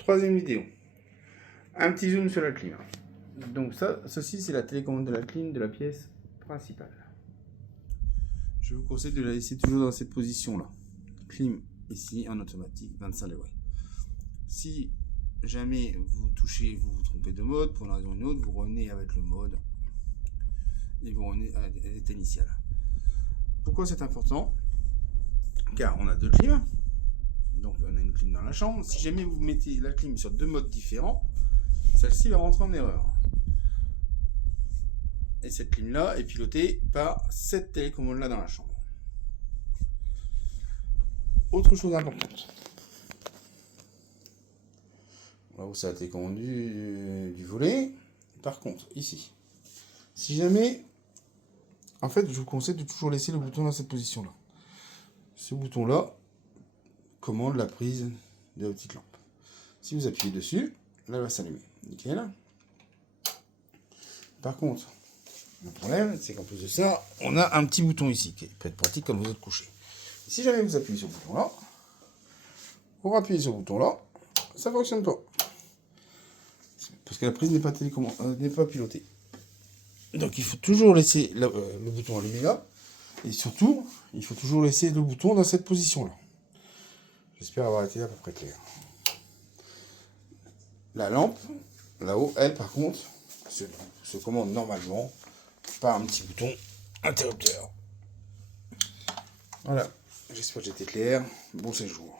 Troisième vidéo. Un petit zoom sur la clim. Donc ceci c'est la télécommande de la clim de la pièce principale. Je vous conseille de la laisser toujours dans cette position-là. Clim ici en automatique 25 degrés. Si jamais vous touchez, vous vous trompez de mode, pour une raison ou une autre, vous revenez avec le mode et vous revenez à l'état initial. Pourquoi c'est important? Car on a deux clims. Donc on a une clim dans la chambre. Si jamais vous mettez la clim sur deux modes différents, celle-ci va rentrer en erreur. Et cette clim là est pilotée par cette télécommande là dans la chambre. Autre chose importante. Là où c'est la télécommande du volet. Par contre, ici, si jamais, en fait, je vous conseille de toujours laisser le bouton dans cette position là. Ce bouton là commande la prise de la petite lampe. Si vous appuyez dessus, là, elle va s'allumer. Nickel. Par contre, le problème, c'est qu'en plus de ça, on a un petit bouton ici qui peut être pratique quand vous êtes couché. Si jamais vous appuyez sur le bouton là, vous appuyez sur le bouton là, ça ne fonctionne pas. Parce que la prise n'est pas pilotée. Donc il faut toujours laisser le bouton allumé là. Et surtout, il faut toujours laisser le bouton dans cette position là. J'espère avoir été à peu près clair. La lampe, là-haut, elle par contre, se commande normalement par un petit bouton interrupteur. Voilà, j'espère que j'étais clair. Bon séjour.